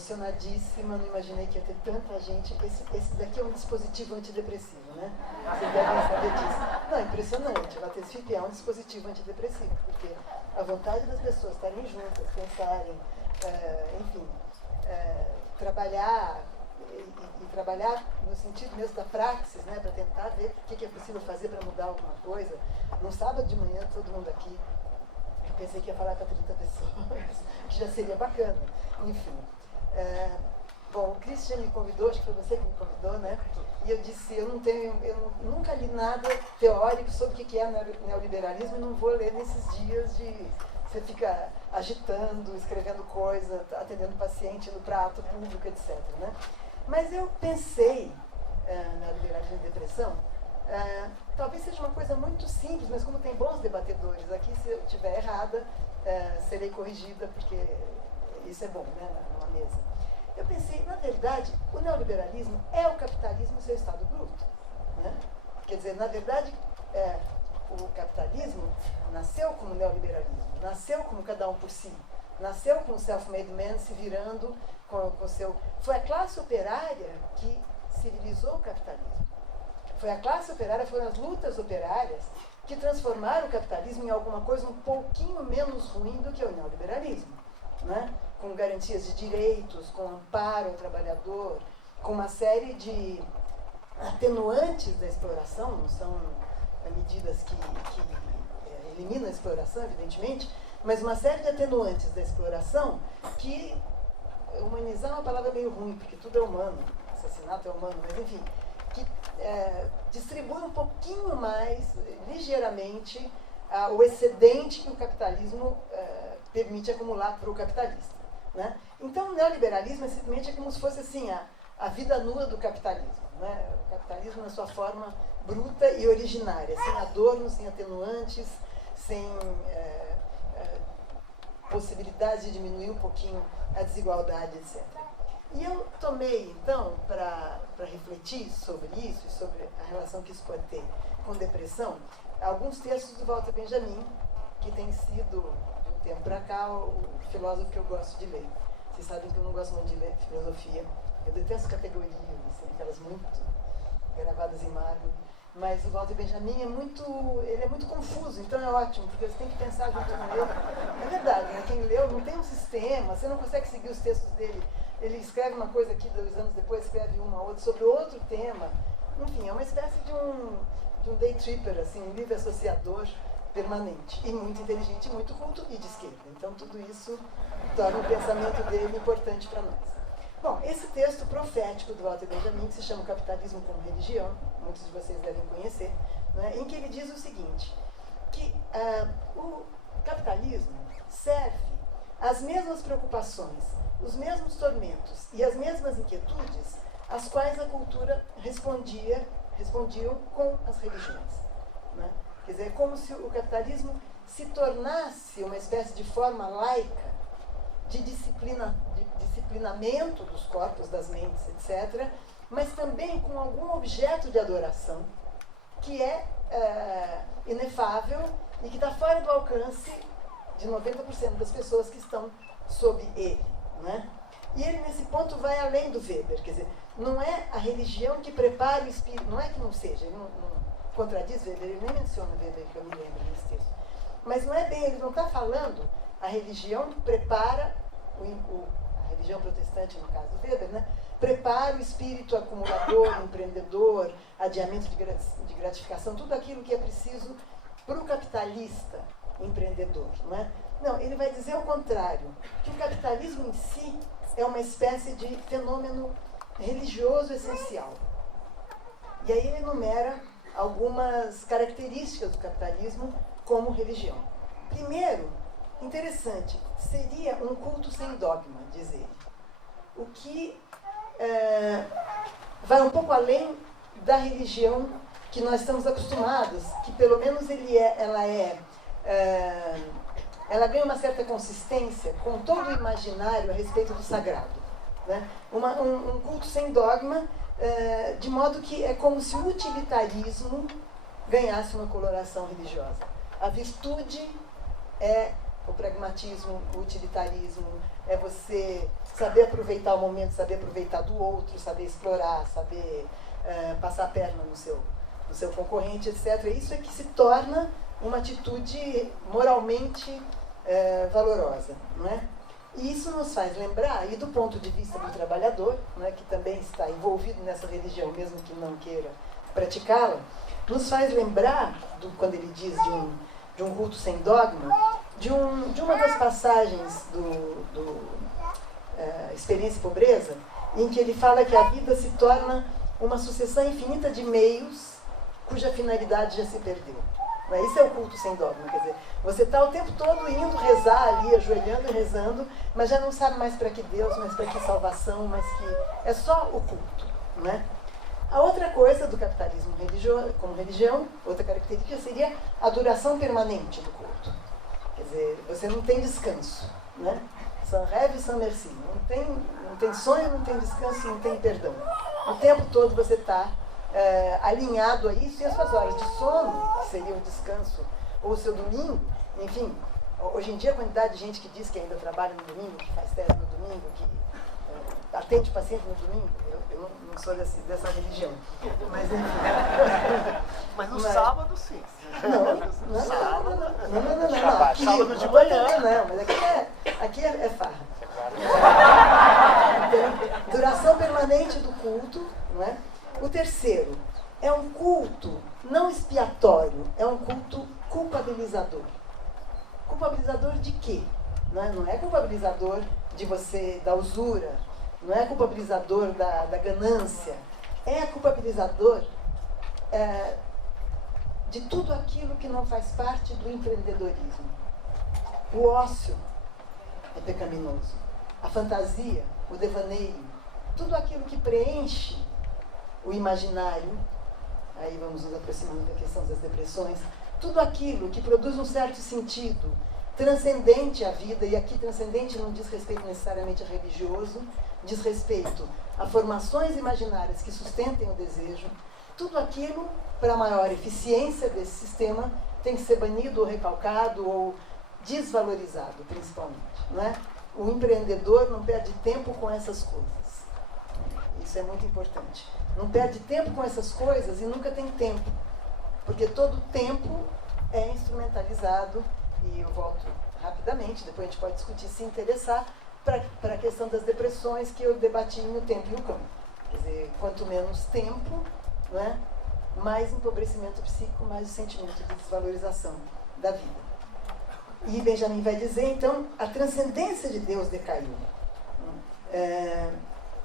emocionadíssima, não imaginei que ia ter tanta gente. Esse daqui é um dispositivo antidepressivo, né? Vocês devem saber disso. Não, é impressionante. O Latesfip é um dispositivo antidepressivo, porque a vontade das pessoas estarem juntas, pensarem, enfim, trabalhar, e trabalhar no sentido mesmo da praxis, né? Para tentar ver o que é possível fazer para mudar alguma coisa. No sábado de manhã, todo mundo aqui, eu pensei que ia falar para 30 pessoas, que já seria bacana. Enfim. Bom, o Christian me convidou, acho que foi você que me convidou, né? E eu disse, eu nunca li nada teórico sobre o que é neoliberalismo e não vou ler nesses dias de você fica agitando, escrevendo coisa, atendendo paciente no prato público, etc. Né? Mas eu pensei na liberalismo e depressão, talvez seja uma coisa muito simples, mas como tem bons debatedores aqui, se eu estiver errada, serei corrigida, porque isso é bom, né, numa mesa. Eu pensei, na verdade, o neoliberalismo é o capitalismo no seu estado bruto. Né? Quer dizer, na verdade, o capitalismo nasceu como neoliberalismo, nasceu como cada um por si, nasceu com o self-made man se virando com o seu... Foi a classe operária que civilizou o capitalismo. Foi a classe operária, foram as lutas operárias que transformaram o capitalismo em alguma coisa um pouquinho menos ruim do que o neoliberalismo. Né? Com garantias de direitos, com amparo ao trabalhador, com uma série de atenuantes da exploração, não são medidas que eliminam a exploração, evidentemente, mas uma série de atenuantes da exploração que, humanizar é uma palavra meio ruim, porque tudo é humano, assassinato é humano, mas enfim, que distribui um pouquinho mais, ligeiramente, o excedente que o capitalismo permite acumular para o capitalista. Né? Então, o neoliberalismo simplesmente é como se fosse assim, a vida nua do capitalismo. Né? O capitalismo na sua forma bruta e originária, sem adornos, sem atenuantes, sem possibilidade de diminuir um pouquinho a desigualdade, etc. E eu tomei, então, para refletir sobre isso e sobre a relação que isso pode ter com depressão, alguns textos do Walter Benjamin, que tem sido, de um tempo para cá, o filósofo que eu gosto de ler. Vocês sabem que eu não gosto muito de ler filosofia. Eu detesto categorias, assim, aquelas muito gravadas em mármore. Mas o Walter Benjamin ele é muito confuso, então é ótimo, porque você tem que pensar junto com ele. É verdade, né? Quem leu não tem um sistema, você não consegue seguir os textos dele. Ele escreve uma coisa aqui, 2 anos depois escreve uma outra sobre outro tema. Enfim, é uma espécie de um day tripper, assim, um livre associador permanente. E muito inteligente, muito culto e de esquerda. Então tudo isso torna o pensamento dele importante para nós. Bom, esse texto profético do Walter Benjamin, que se chama O Capitalismo como Religião, muitos de vocês devem conhecer, né, em que ele diz o seguinte, que o capitalismo serve às mesmas preocupações, os mesmos tormentos e as mesmas inquietudes às quais a cultura respondiam com as religiões. Né? Quer dizer, é como se o capitalismo se tornasse uma espécie de forma laica de disciplinamento dos corpos, das mentes, etc., mas também com algum objeto de adoração que é inefável e que está fora do alcance de 90% das pessoas que estão sob ele. Né? E ele, nesse ponto, vai além do Weber. Quer dizer, não é a religião que prepara o espírito, não é que não seja, ele não contradiz Weber, ele nem menciona Weber, que eu me lembro nesse texto. Mas não é bem, ele não está falando a religião prepara, a religião protestante, no caso do Weber, né, prepara o espírito acumulador, empreendedor, adiamento de gratificação, tudo aquilo que é preciso para o capitalista empreendedor. Não é? Não, ele vai dizer o contrário, que o capitalismo em si é uma espécie de fenômeno religioso essencial. E aí ele enumera algumas características do capitalismo como religião. Primeiro, interessante, seria um culto sem dogma, diz ele. O que vai um pouco além da religião que nós estamos acostumados, que pelo menos ela ganha uma certa consistência com todo o imaginário a respeito do sagrado. Né? Um culto sem dogma, de modo que é como se o utilitarismo ganhasse uma coloração religiosa. A virtude é o pragmatismo, o utilitarismo, é você saber aproveitar o momento, saber aproveitar do outro, saber explorar, saber passar a perna no seu concorrente, etc. Isso é que se torna uma atitude moralmente valorosa, não é? E isso nos faz lembrar, e do ponto de vista do trabalhador, não é, que também está envolvido nessa religião, mesmo que não queira praticá-la, nos faz lembrar, quando ele diz de um culto sem dogma, de uma das passagens do Experiência e Pobreza, em que ele fala que a vida se torna uma sucessão infinita de meios cuja finalidade já se perdeu. Isso é o culto sem dogma, quer dizer, você está o tempo todo indo rezar ali, ajoelhando e rezando, mas já não sabe mais para que Deus, mas para que salvação, mas que é só o culto, né? A outra coisa do capitalismo como religião, outra característica seria a duração permanente do culto. Quer dizer, você não tem descanso, né? Sans rêve, sans merci. Não tem sonho, não tem descanso, não tem perdão. O tempo todo você está alinhado a isso, e as suas horas de sono, que seria o descanso, ou o seu domingo, enfim, hoje em dia a quantidade de gente que diz que ainda trabalha no domingo, que faz tese no domingo, que atende o paciente no domingo, eu não sou dessa religião, mas enfim. Mas no sábado sim. Não. Sábado de manhã. Não, mas aqui é farra. Então, duração permanente do culto, não é? O terceiro, é um culto não expiatório, é um culto culpabilizador. Culpabilizador de quê? Não é culpabilizador da usura, não é culpabilizador da ganância, é culpabilizador de tudo aquilo que não faz parte do empreendedorismo. O ócio é pecaminoso, a fantasia, o devaneio, tudo aquilo que preenche o imaginário, aí vamos nos aproximando da questão das depressões, tudo aquilo que produz um certo sentido transcendente à vida, e aqui transcendente não diz respeito necessariamente a religioso, diz respeito a formações imaginárias que sustentem o desejo, tudo aquilo, para maior eficiência desse sistema, tem que ser banido ou recalcado ou desvalorizado, principalmente, não é? O empreendedor não perde tempo com essas coisas. Isso é muito importante. Não perde tempo com essas coisas e nunca tem tempo. Porque todo tempo é instrumentalizado, e eu volto rapidamente, depois a gente pode discutir se interessar, para a questão das depressões que eu debati no Tempo e no Campo. Quer dizer, quanto menos tempo, não é? Mais empobrecimento psíquico, mais o sentimento de desvalorização da vida. E Benjamin vai dizer, então, a transcendência de Deus decaiu.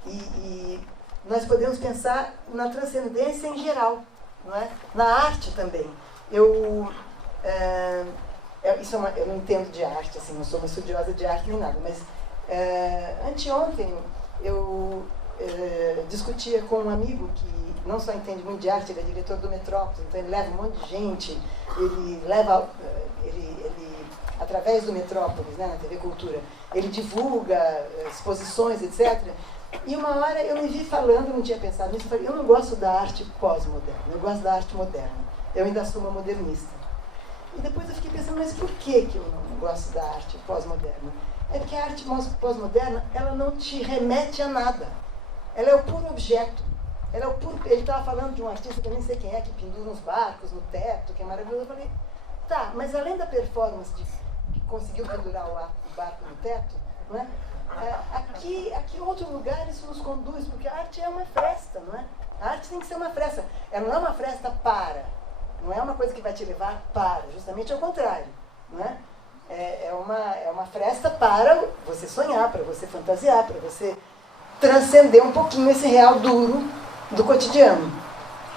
E nós podemos pensar na transcendência em geral, não é? Na arte também. Eu não entendo de arte, assim, não sou uma estudiosa de arte nem nada, mas anteontem eu discutia com um amigo que não só entende muito de arte, ele é diretor do Metrópolis, então ele leva um monte de gente, ele através do Metrópolis, né, na TV Cultura, ele divulga exposições, etc. E uma hora eu me vi falando, não tinha pensado nisso, eu falei, eu não gosto da arte pós-moderna, eu gosto da arte moderna. Eu ainda sou uma modernista. E depois eu fiquei pensando, mas por que eu não gosto da arte pós-moderna? É porque a arte pós-moderna, ela não te remete a nada. Ela é o puro objeto. Ele estava falando de um artista que eu nem sei quem é, que pendura uns barcos no teto, que é maravilhoso. Eu falei, tá, mas além da performance que conseguiu pendurar o barco no teto, não é? Aqui outro lugar isso nos conduz, porque a arte é uma fresta, não é? A arte tem que ser uma fresta. Ela não é uma fresta para, não é uma coisa que vai te levar para, justamente ao contrário, não é? É uma fresta para você sonhar, para você fantasiar, para você transcender um pouquinho esse real duro do cotidiano.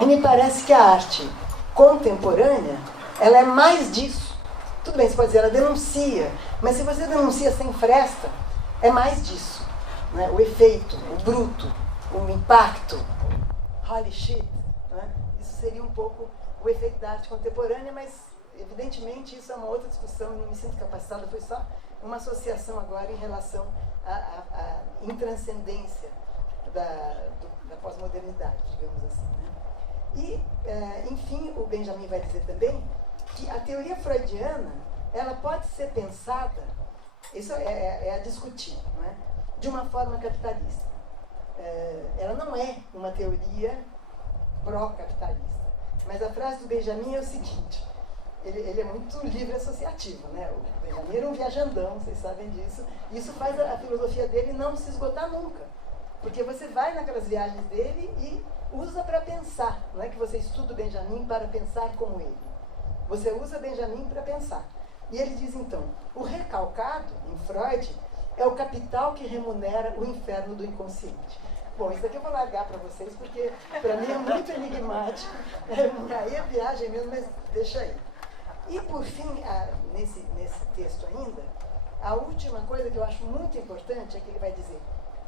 E me parece que a arte contemporânea, ela é mais disso. Tudo bem, você pode dizer, ela denuncia, mas se você denuncia sem fresta, é mais disso, né? O efeito, o bruto, o impacto, holy shit, né? Isso seria um pouco o efeito da arte contemporânea, mas evidentemente isso é uma outra discussão, eu não me sinto capacitada, foi só uma associação agora em relação à intranscendência da pós-modernidade, digamos assim, né? E, enfim, o Benjamin vai dizer também que a teoria freudiana ela pode ser pensada, isso é a discutir, não é? De uma forma capitalista. Ela não é uma teoria pró-capitalista. Mas a frase do Benjamin é o seguinte, ele é muito livre associativo, né? O Benjamin era um viajandão, vocês sabem disso. Isso faz a filosofia dele não se esgotar nunca. Porque você vai naquelas viagens dele e usa para pensar. Não é que você estuda o Benjamin para pensar como ele. Você usa Benjamin para pensar. E ele diz então, o recalcado, em Freud, é o capital que remunera o inferno do inconsciente. Bom, isso daqui eu vou largar para vocês, porque para mim é muito enigmático. Aí é viagem mesmo, mas deixa aí. E por fim, nesse texto ainda, a última coisa que eu acho muito importante é que ele vai dizer,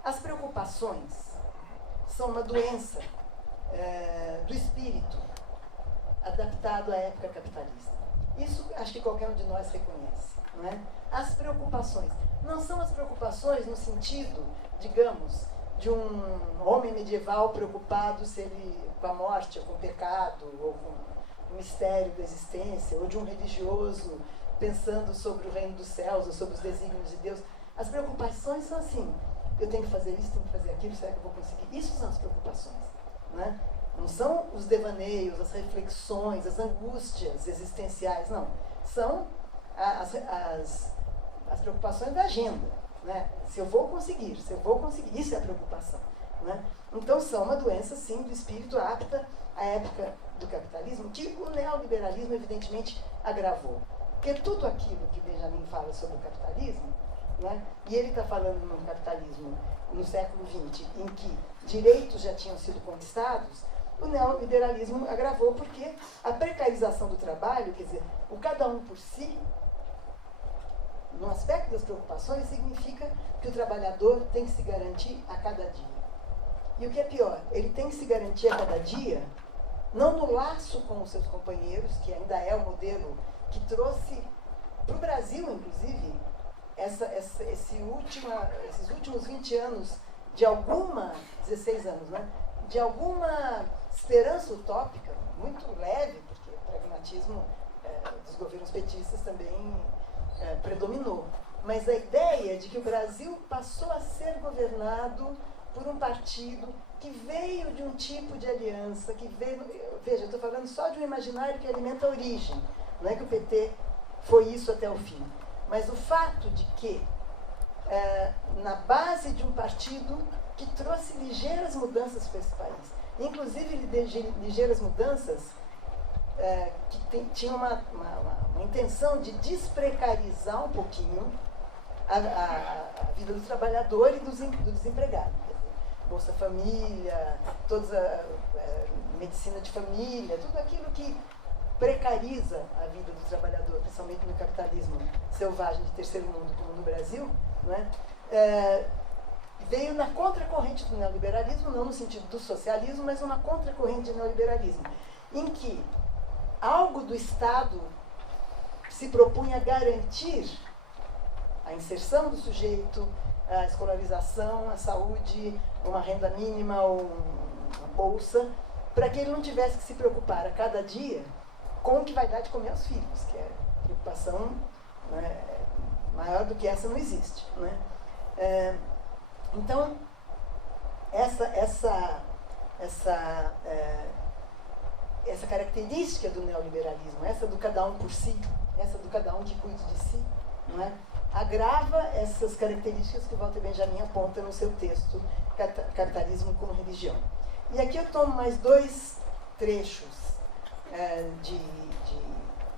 as preocupações são uma doença do espírito adaptado à época capitalista. Isso acho que qualquer um de nós reconhece, não é? As preocupações não são as preocupações no sentido, digamos, de um homem medieval preocupado se ele, com a morte, ou com o pecado, ou com o mistério da existência, ou de um religioso pensando sobre o reino dos céus, ou sobre os desígnios de Deus. As preocupações são assim, eu tenho que fazer isso, tenho que fazer aquilo, será que eu vou conseguir? Isso são as preocupações, não é? Não são os devaneios, as reflexões, as angústias existenciais, não. São as preocupações da agenda, né? Se eu vou conseguir, isso é a preocupação, né? Então são uma doença, sim, do espírito apta à época do capitalismo, que o neoliberalismo evidentemente agravou. Porque tudo aquilo que Benjamin fala sobre o capitalismo, né? E ele está falando num capitalismo no século XX, em que direitos já tinham sido conquistados, o neoliberalismo agravou porque a precarização do trabalho, quer dizer, o cada um por si, no aspecto das preocupações, significa que o trabalhador tem que se garantir a cada dia. E o que é pior, ele tem que se garantir a cada dia, não no laço com os seus companheiros, que ainda é o modelo que trouxe para o Brasil, inclusive, esses últimos 20 anos, 16 anos, né? De alguma esperança utópica, muito leve, porque o pragmatismo dos governos petistas também predominou. Mas a ideia de que o Brasil passou a ser governado por um partido que veio de um tipo de aliança, que veio... Veja, eu estou falando só de um imaginário que alimenta a origem. Não é que o PT foi isso até o fim. Mas o fato de que, na base de um partido que trouxe ligeiras mudanças para esse país, inclusive ligeiras mudanças que tinham uma intenção de desprecarizar um pouquinho a vida do trabalhador e do desempregado. Quer dizer, Bolsa Família, toda a medicina de família, tudo aquilo que precariza a vida do trabalhador, principalmente no capitalismo selvagem de terceiro mundo, como no Brasil, não é? Veio na contracorrente do neoliberalismo, não no sentido do socialismo, mas uma contracorrente do neoliberalismo, em que algo do Estado se propunha garantir a inserção do sujeito, a escolarização, a saúde, uma renda mínima ou uma bolsa, para que ele não tivesse que se preocupar a cada dia com o que vai dar de comer aos filhos, que é preocupação, né, maior do que essa não existe, né? Então, essa característica do neoliberalismo, essa do cada um por si, essa do cada um que cuide de si, não é? Agrava essas características que Walter Benjamin aponta no seu texto Capitalismo como Religião. E aqui eu tomo mais dois trechos de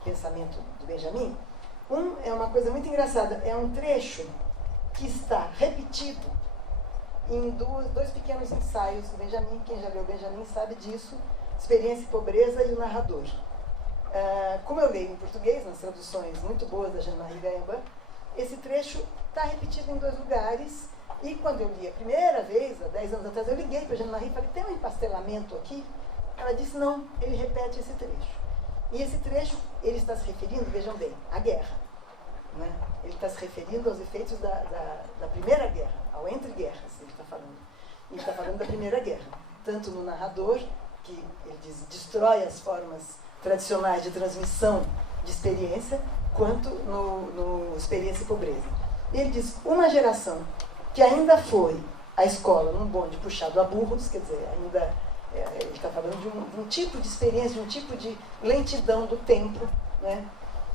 pensamento do Benjamin. Um é uma coisa muito engraçada, é um trecho que está repetido em dois pequenos ensaios do Benjamin. Quem já leu Benjamin sabe disso, Experiência e Pobreza e o Narrador. Como eu leio em português, nas traduções muito boas da Jean-Marie Gaimbin, esse trecho está repetido em dois lugares, e quando eu li a primeira vez, há 10 anos atrás, eu liguei para a Jean-Marie e falei, tem um empastelamento aqui? Ela disse, não, ele repete esse trecho. E esse trecho, ele está se referindo, vejam bem, à guerra. Né? Ele está se referindo aos efeitos da Primeira Guerra, ao entre-guerras, ele está falando. Ele está falando da Primeira Guerra, tanto no narrador, que ele diz, destrói as formas tradicionais de transmissão de experiência, quanto no Experiência e Pobreza. Ele diz, uma geração que ainda foi à escola num bonde puxado a burros, quer dizer, ainda ele está falando de um tipo de experiência, de um tipo de lentidão do tempo, né?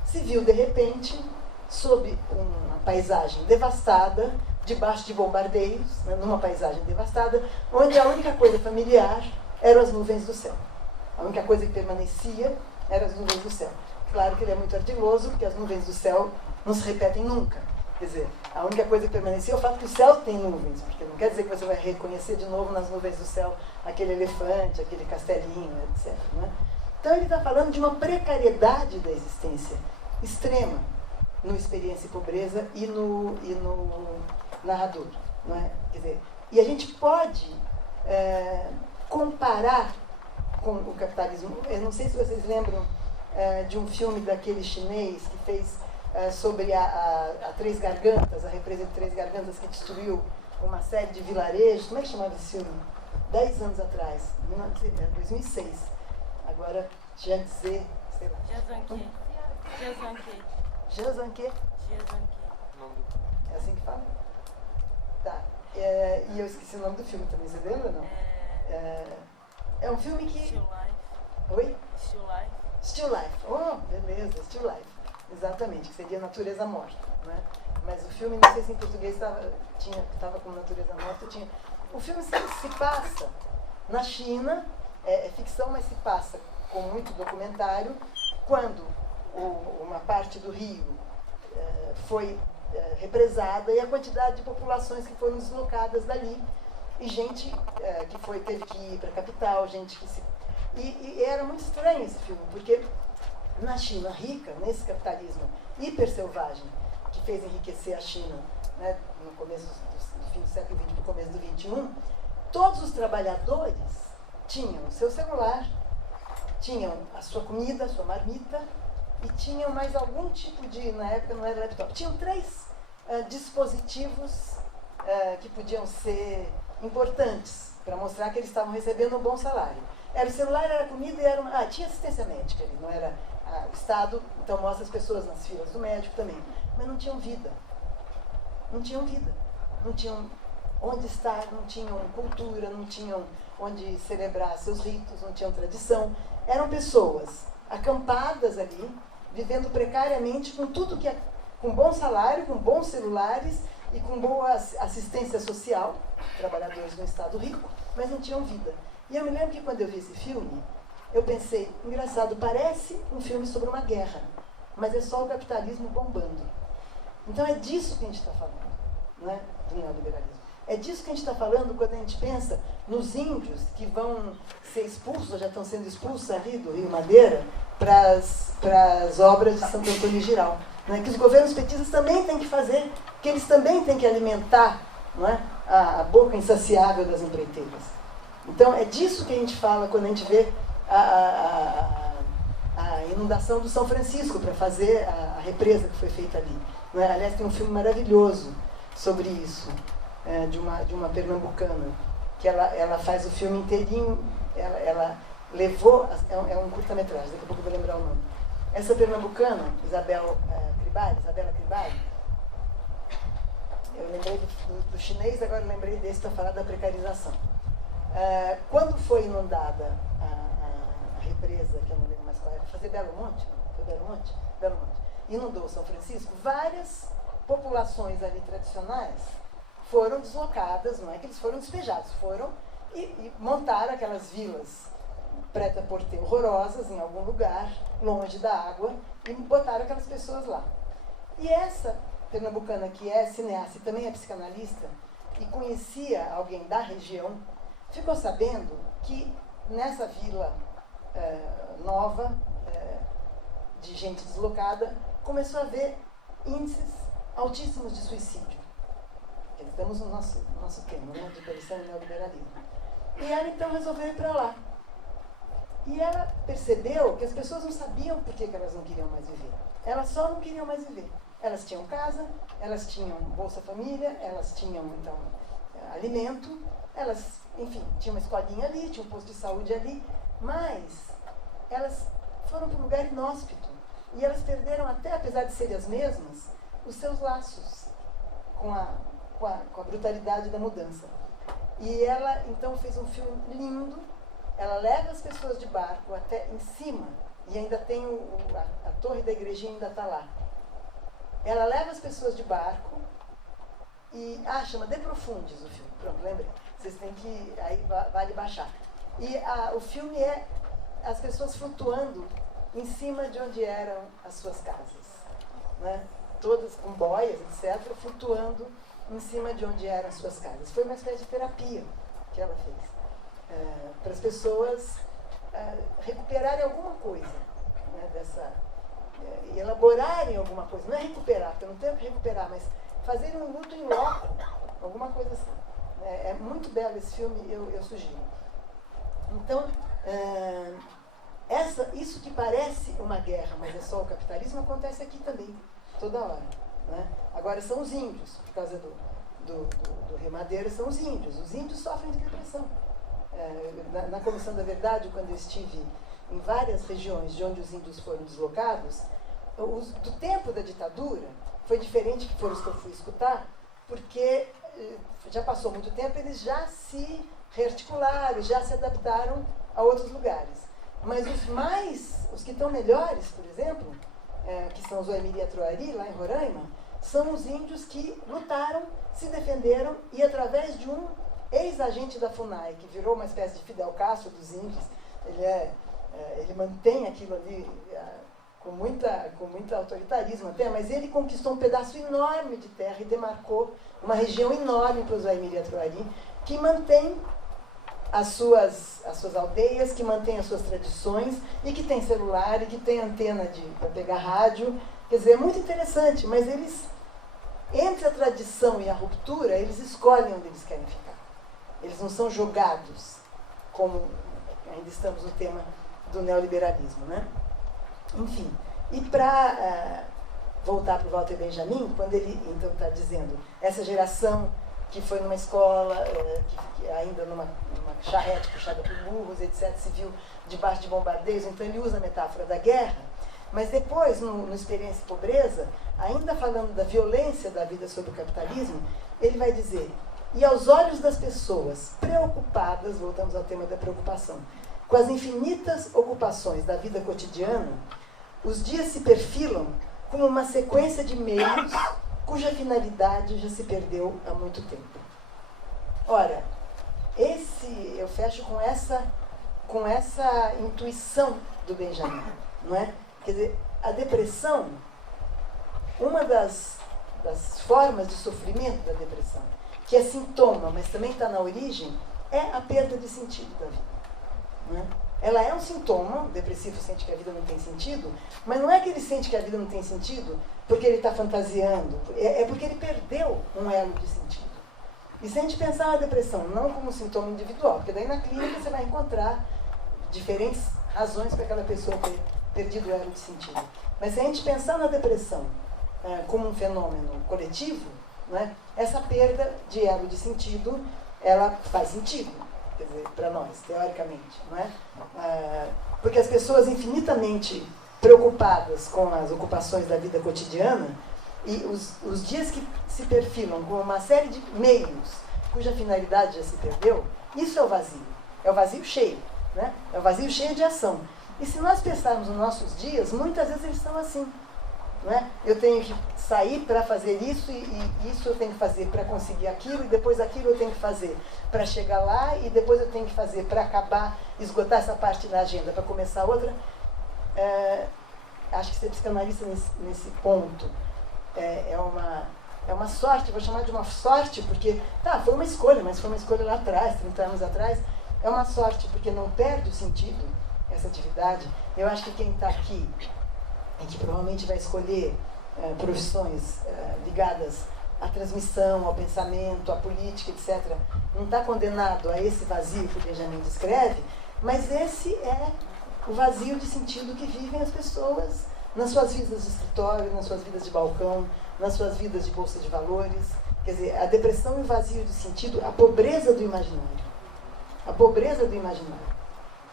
Se viu, de repente, sob uma paisagem devastada, debaixo de bombardeios, né, numa paisagem devastada, onde a única coisa familiar eram as nuvens do céu. A única coisa que permanecia eram as nuvens do céu. Claro que ele é muito ardiloso, porque as nuvens do céu não se repetem nunca. Quer dizer, a única coisa que permanecia é o fato que o céu tem nuvens, porque não quer dizer que você vai reconhecer de novo nas nuvens do céu aquele elefante, aquele castelinho, etc. Né? Então ele está falando de uma precariedade da existência extrema no Experiência e Pobreza e no Narrador. Não é? Quer dizer, e a gente pode comparar com o capitalismo. Eu não sei se vocês lembram de um filme daquele chinês que fez sobre a Três Gargantas, a represa de Três Gargantas, que destruiu uma série de vilarejos. Como é que chamava esse filme? 10 anos atrás, 2006. Agora, Jiangxi, sei lá. Jiangxi. É assim que fala? Tá. E eu esqueci o nome do filme também, você lembra ou não? É um filme que... Still Life. Oi? Still Life. Still Life. Oh, beleza, Still Life. Exatamente, que seria Natureza Morta. Né? Mas o filme, não sei se em português estava com Natureza Morta. O filme se passa na China, é ficção, mas se passa com muito documentário, quando uma parte do rio foi represada e a quantidade de populações que foram deslocadas dali, e gente que teve que ir para a capital, gente que se... E era muito estranho esse filme, porque na China rica, nesse capitalismo hiper selvagem, que fez enriquecer a China, né, no começo do fim do século XX para o começo do XXI, todos os trabalhadores tinham o seu celular, tinham a sua comida, a sua marmita, e tinham mais algum tipo de, na época não era laptop, tinham 3 dispositivos que podiam ser importantes para mostrar que eles estavam recebendo um bom salário. Era o celular, era a comida e tinha assistência médica ali, não era o Estado, então mostra as pessoas nas filas do médico também, mas não tinham vida. Não tinham vida. Não tinham onde estar, não tinham cultura, não tinham onde celebrar seus ritos, não tinham tradição. Eram pessoas acampadas ali, vivendo precariamente com tudo que com bom salário, com bons celulares e com boa assistência social, trabalhadores no estado rico, mas não tinham vida. E eu me lembro que quando eu vi esse filme, eu pensei, engraçado, parece um filme sobre uma guerra, mas é só o capitalismo bombando. Então é disso que a gente está falando, não é? Do neoliberalismo. É disso que a gente está falando quando a gente pensa nos índios que vão ser expulsos, ou já estão sendo expulsos ali do Rio Madeira, para as obras de Santo Antônio Giral. Né? Que os governos petistas também têm que fazer, que eles também têm que alimentar, não é? A boca insaciável das empreiteiras. Então é disso que a gente fala quando a gente vê a inundação do São Francisco para fazer a represa que foi feita ali. Não é? Aliás, tem um filme maravilhoso sobre isso, de uma pernambucana, que ela faz o filme inteirinho, ela levou, é um curta-metragem, daqui a pouco eu vou lembrar o nome. Essa pernambucana, Isabela Cribari, eu lembrei do chinês, agora eu lembrei desse para falar da precarização. Quando foi inundada a represa, que eu não lembro mais qual era, fazer Belo Monte, não? Foi Belo Monte? Belo Monte. Inundou São Francisco, várias populações ali tradicionais foram deslocadas, não é que eles foram despejados, foram e montaram aquelas vilas preta-porter horrorosas em algum lugar, longe da água, e botaram aquelas pessoas lá. E essa pernambucana, que é cineasta e também é psicanalista, e conhecia alguém da região, ficou sabendo que nessa vila nova, de gente deslocada, começou a haver índices altíssimos de suicídio. Estamos no nosso tema, né, de perseguição e neoliberalismo. E ela então resolveu ir para lá. E ela percebeu que as pessoas não sabiam por que elas não queriam mais viver. Elas só não queriam mais viver. Elas tinham casa, elas tinham Bolsa Família, elas tinham, então, alimento, elas, enfim, tinham uma escolinha ali, tinha um posto de saúde ali, mas elas foram para um lugar inóspito, E elas perderam até, apesar de serem as mesmas, os seus laços com a brutalidade da mudança. E ela, então, fez um filme lindo. Ela leva as pessoas de barco até em cima, e ainda tem a torre da igrejinha ainda está lá. Ela leva as pessoas de barco e... chama De Profundis o filme. Pronto, lembrei. Vocês têm que... Aí vale baixar. E o filme é as pessoas flutuando em cima de onde eram as suas casas, né? Todas com boias, etc., flutuando em cima de onde eram as suas casas. Foi uma espécie de terapia que ela fez, para as pessoas recuperarem alguma coisa, né, e elaborarem alguma coisa. Não é recuperar, porque eu não tenho que recuperar, mas fazerem um luto em loco, alguma coisa assim. É muito belo esse filme, eu sugiro. Então, isso que parece uma guerra, mas é só o capitalismo, acontece aqui também, toda hora, né? Agora são os índios, por causa do Rio Madeira, são os índios. Os índios sofrem de depressão. Na Comissão da Verdade, quando eu estive em várias regiões de onde os índios foram deslocados, do tempo da ditadura, foi diferente que foram os que eu fui escutar, porque já passou muito tempo, eles já se rearticularam, já se adaptaram a outros lugares. Mas os que estão melhores, por exemplo, que são os Oemiri e Atruari, lá em Roraima, são os índios que lutaram, se defenderam, e através de um ex-agente da FUNAI, que virou uma espécie de Fidel Castro dos índios, ele mantém aquilo ali com muito autoritarismo até, mas ele conquistou um pedaço enorme de terra e demarcou uma região enorme para os Oemiri e Atruari, que mantém as suas aldeias, que mantém as suas tradições, e que tem celular, e que tem antena para pegar rádio. Quer dizer, é muito interessante, mas eles, entre a tradição e a ruptura, eles escolhem onde eles querem ficar. Eles não são jogados, como ainda estamos no tema do neoliberalismo, né? Enfim, e para voltar para o Walter Benjamin, quando ele então está dizendo essa geração que foi numa escola, que ainda numa charrete puxada por burros, etc., se viu debaixo de bombardeios, então ele usa a metáfora da guerra, mas depois, no Experiência e Pobreza, ainda falando da violência da vida sob o capitalismo, ele vai dizer: e aos olhos das pessoas preocupadas, voltamos ao tema da preocupação, com as infinitas ocupações da vida cotidiana, os dias se perfilam como uma sequência de meios cuja finalidade já se perdeu há muito tempo. Ora, eu fecho com essa intuição do Benjamin, não é? Quer dizer, a depressão, uma das formas de sofrimento da depressão, que é sintoma, mas também está na origem, é a perda de sentido da vida, não é? Ela é um sintoma, o depressivo sente que a vida não tem sentido, mas não é que ele sente que a vida não tem sentido porque ele está fantasiando, é porque ele perdeu um elo de sentido. E se a gente pensar na depressão não como um sintoma individual, porque daí na clínica você vai encontrar diferentes razões para aquela pessoa ter perdido o elo de sentido. Mas se a gente pensar na depressão como um fenômeno coletivo, né, essa perda de elo de sentido, ela faz sentido. Quer dizer, para nós, teoricamente, não é? Porque as pessoas infinitamente preocupadas com as ocupações da vida cotidiana e os dias que se perfilam com uma série de meios cuja finalidade já se perdeu, isso é o vazio cheio, né? É o vazio cheio de ação. E se nós pensarmos nos nossos dias, muitas vezes eles são assim, não é? Eu tenho que sair para fazer isso, e isso eu tenho que fazer para conseguir aquilo, e depois aquilo eu tenho que fazer para chegar lá, e depois eu tenho que fazer para acabar, esgotar essa parte da agenda, para começar outra. Acho que ser psicanalista nesse ponto é uma sorte, vou chamar de uma sorte, porque foi uma escolha, mas foi uma escolha lá atrás, 30 anos atrás. É uma sorte porque não perde o sentido essa atividade. Eu acho que quem está aqui e que provavelmente vai escolher profissões ligadas à transmissão, ao pensamento, à política, etc., não está condenado a esse vazio que o Benjamin descreve, mas esse é o vazio de sentido que vivem as pessoas nas suas vidas de escritório, nas suas vidas de balcão, nas suas vidas de bolsa de valores. Quer dizer, a depressão e o vazio de sentido, a pobreza do imaginário. A pobreza do imaginário.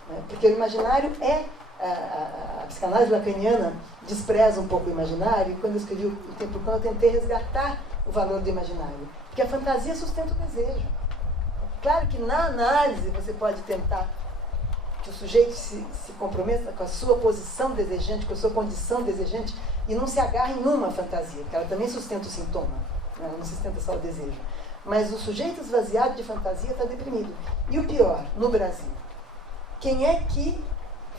Né? Porque o imaginário é a psicanálise lacaniana despreza um pouco o imaginário, e quando eu escrevi O Tempo Cão, eu tentei resgatar o valor do imaginário. Porque a fantasia sustenta o desejo. Claro que na análise você pode tentar que o sujeito se comprometa com a sua posição desejante, com a sua condição desejante, e não se agarre em uma fantasia, porque ela também sustenta o sintoma, né? Ela não sustenta só o desejo. Mas o sujeito esvaziado de fantasia está deprimido. E o pior, no Brasil, quem é que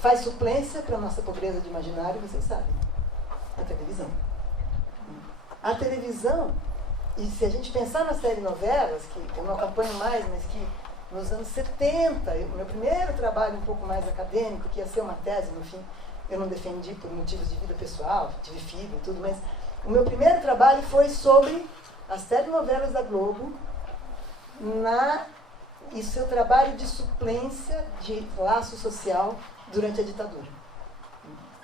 faz suplência para a nossa pobreza de imaginário, vocês sabem? A televisão. A televisão, e se a gente pensar nas telenovelas, que eu não acompanho mais, mas que nos anos 70, o meu primeiro trabalho um pouco mais acadêmico, que ia ser uma tese, no fim, eu não defendi por motivos de vida pessoal, tive filho e tudo, mas o meu primeiro trabalho foi sobre as telenovelas da Globo e seu trabalho de suplência de laço social durante a ditadura.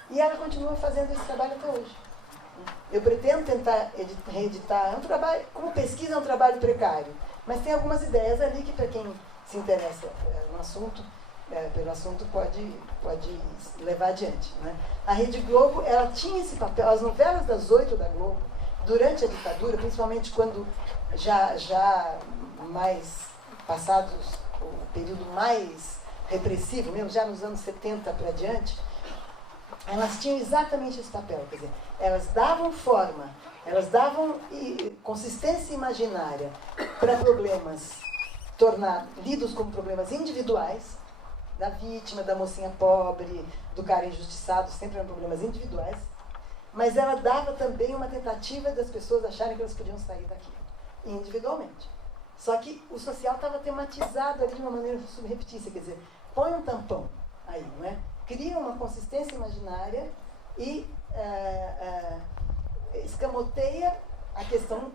E ela continua fazendo esse trabalho até hoje. Eu pretendo tentar reeditar. É um trabalho, como pesquisa, é um trabalho precário, mas tem algumas ideias ali que, para quem se interessa no assunto, pelo assunto, pode levar adiante, né? A Rede Globo, ela tinha esse papel. As novelas das 8 da Globo, durante a ditadura, principalmente quando já mais passados o período mais repressivo, mesmo já nos anos 70 para diante, elas tinham exatamente esse papel. Quer dizer, elas davam forma, elas davam consistência imaginária para problemas lidos como problemas individuais, da vítima, da mocinha pobre, do cara injustiçado, sempre eram problemas individuais, mas ela dava também uma tentativa das pessoas acharem que elas podiam sair daquilo, individualmente. Só que o social estava tematizado ali de uma maneira subreptícia, quer dizer, põe um tampão aí, não é? Cria uma consistência imaginária e escamoteia a questão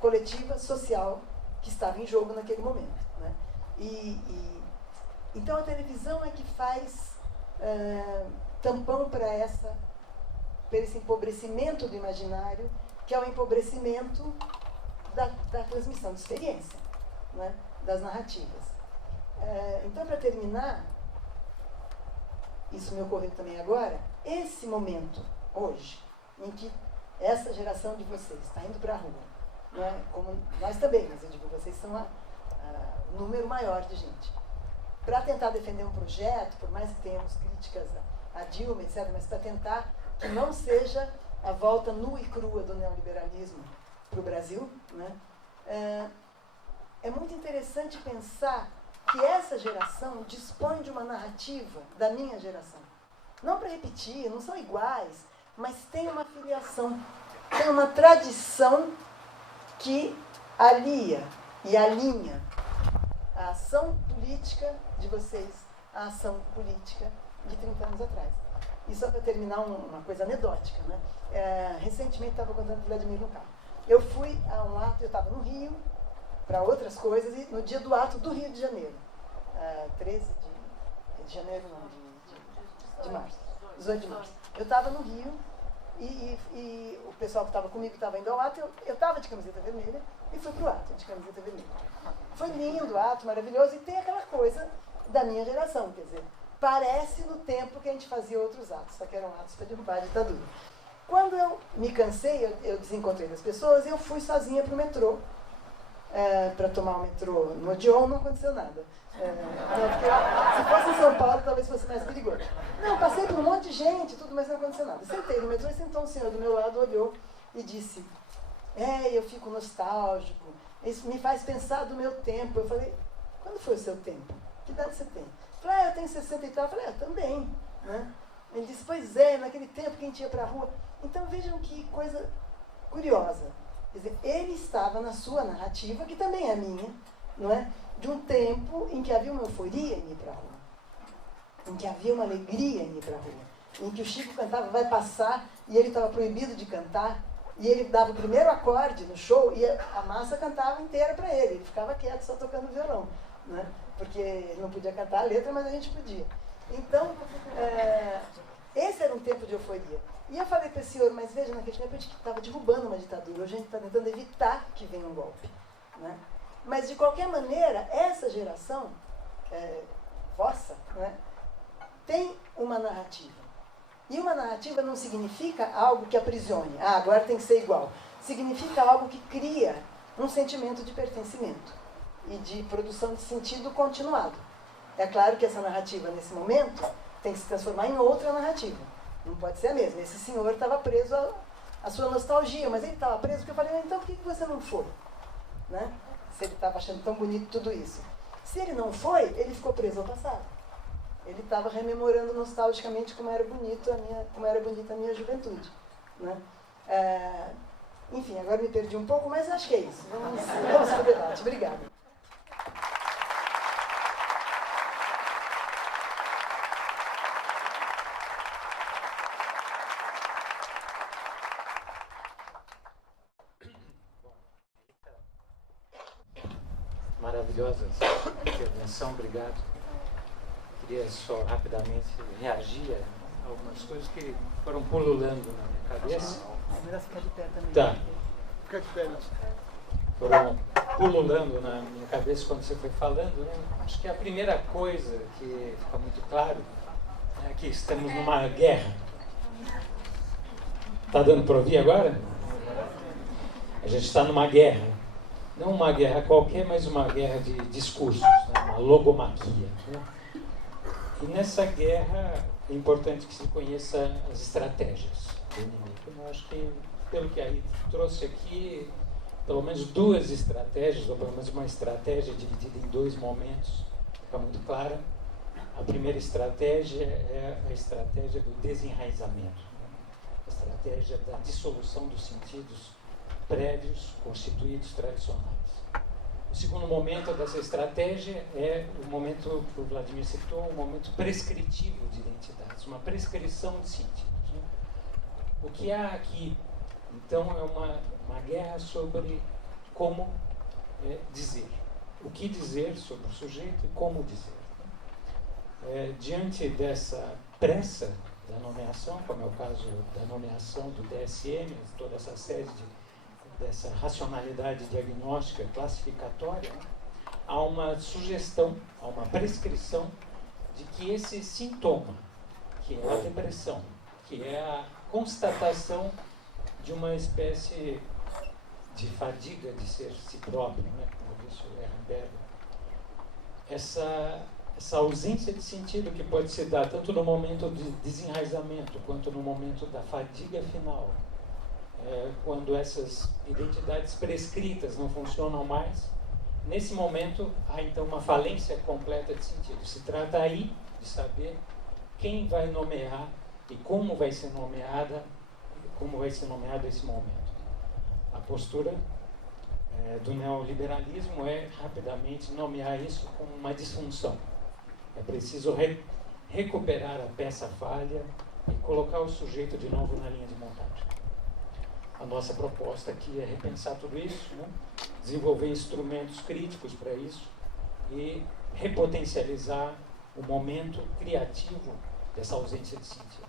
coletiva, social, que estava em jogo naquele momento, né? Então a televisão é que faz tampão para esse empobrecimento do imaginário, que é o empobrecimento da transmissão de experiência, né? Das narrativas. Então, para terminar, isso me ocorreu também agora, esse momento, hoje, em que essa geração de vocês está indo para a rua, não é? Como nós também, mas eu digo, vocês são o número maior de gente, para tentar defender um projeto, por mais que tenhamos críticas a Dilma, etc., mas para tentar que não seja a volta nua e crua do neoliberalismo para o Brasil, né? É muito interessante pensar que essa geração dispõe de uma narrativa da minha geração. Não para repetir, não são iguais, mas tem uma filiação, tem uma tradição que alia e alinha a ação política de vocês à ação política de 30 anos atrás. E só para terminar uma coisa anedótica, né? Recentemente estava contando para o Vladimir no carro. Eu fui a um ato, eu estava no Rio, para outras coisas, e no dia do ato do Rio de Janeiro, 13 de janeiro, não, de março, 18 de março. Eu estava no Rio e o pessoal que estava comigo estava indo ao ato, eu estava de camiseta vermelha e fui para o ato de camiseta vermelha. Foi lindo o ato, maravilhoso, e tem aquela coisa da minha geração, quer dizer, parece no tempo que a gente fazia outros atos, só que eram atos para derrubar a ditadura. Quando eu me cansei, eu desencontrei das pessoas e eu fui sozinha para o metrô, para tomar o metrô no Odeon, não aconteceu nada. Se fosse em São Paulo, talvez fosse mais perigoso. Não, passei por um monte de gente, tudo, mas não aconteceu nada. Sentei no metrô e sentou um senhor do meu lado, olhou e disse: eu fico nostálgico, isso me faz pensar do meu tempo. Eu falei: quando foi o seu tempo? Que idade você tem? Eu falei: eu tenho 60 e tal. Eu falei: eu também, né? Ele disse: pois é, naquele tempo que a gente ia para a rua. Então vejam que coisa curiosa. Quer dizer, ele estava na sua narrativa, que também é minha, não é? De um tempo em que havia uma euforia em ir para a rua, em que havia uma alegria em ir para a rua, em que o Chico cantava Vai Passar e ele estava proibido de cantar, e ele dava o primeiro acorde no show e a massa cantava inteira para ele ficava quieto só tocando violão, né? Porque ele não podia cantar a letra, mas a gente podia. Então, esse era um tempo de euforia. E eu falei para esse senhor: mas veja, naquele tempo a gente estava derrubando uma ditadura, hoje a gente está tentando evitar que venha um golpe, né? Mas, de qualquer maneira, essa geração vossa, né, tem uma narrativa. E uma narrativa não significa algo que aprisione. Ah, agora tem que ser igual. Significa algo que cria um sentimento de pertencimento e de produção de sentido continuado. É claro que essa narrativa, nesse momento, tem que se transformar em outra narrativa. Não pode ser a mesma. Esse senhor estava preso à sua nostalgia, mas ele estava preso porque eu falei, então por que você não foi? Né? Se ele estava achando tão bonito tudo isso. Se ele não foi, ele ficou preso ao passado. Ele estava rememorando nostalgicamente como era bonita a minha juventude. Né? Enfim, agora me perdi um pouco, mas acho que é isso. Vamos para o debate. Obrigada. Maravilhosa intervenção, obrigado. Queria só rapidamente reagir a algumas coisas que foram pululando na minha cabeça. Melhor ficar de pé também. Tá. Fica de pé. Foram pululando na minha cabeça quando você foi falando, né? Acho que a primeira coisa que fica muito claro é que estamos numa guerra. Está dando para ouvir agora? A gente está numa guerra. Não uma guerra qualquer, mas uma guerra de discursos, né? Uma logomaquia. Né? E nessa guerra é importante que se conheça as estratégias do inimigo. Eu acho que, pelo que aí trouxe aqui, pelo menos duas estratégias, ou pelo menos uma estratégia dividida em dois momentos, fica muito clara. A primeira estratégia é a estratégia do desenraizamento, né? A estratégia da dissolução dos sentidos prévios, constituídos, tradicionais. O segundo momento dessa estratégia é o momento que o Vladimir citou, um momento prescritivo de identidades, uma prescrição de sentidos. Né? O que há aqui, então, é uma guerra sobre como dizer. O que dizer sobre o sujeito e como dizer. Diante dessa pressa da nomeação, como é o caso da nomeação do DSM, toda essa série dessa racionalidade diagnóstica classificatória, há uma sugestão, há uma prescrição de que esse sintoma, que é a depressão, que é a constatação de uma espécie de fadiga de ser si próprio, né? Como disse o Ehrenberg, essa ausência de sentido que pode se dar tanto no momento de desenraizamento quanto no momento da fadiga final, quando essas identidades prescritas não funcionam mais, nesse momento há então uma falência completa de sentido. Se trata aí de saber quem vai nomear e como vai ser nomeado esse momento. A postura do neoliberalismo é rapidamente nomear isso como uma disfunção. É preciso recuperar a peça falha e colocar o sujeito de novo na linha de montagem. A nossa proposta aqui é repensar tudo isso, né? Desenvolver instrumentos críticos para isso e repotencializar o momento criativo dessa ausência de sentido.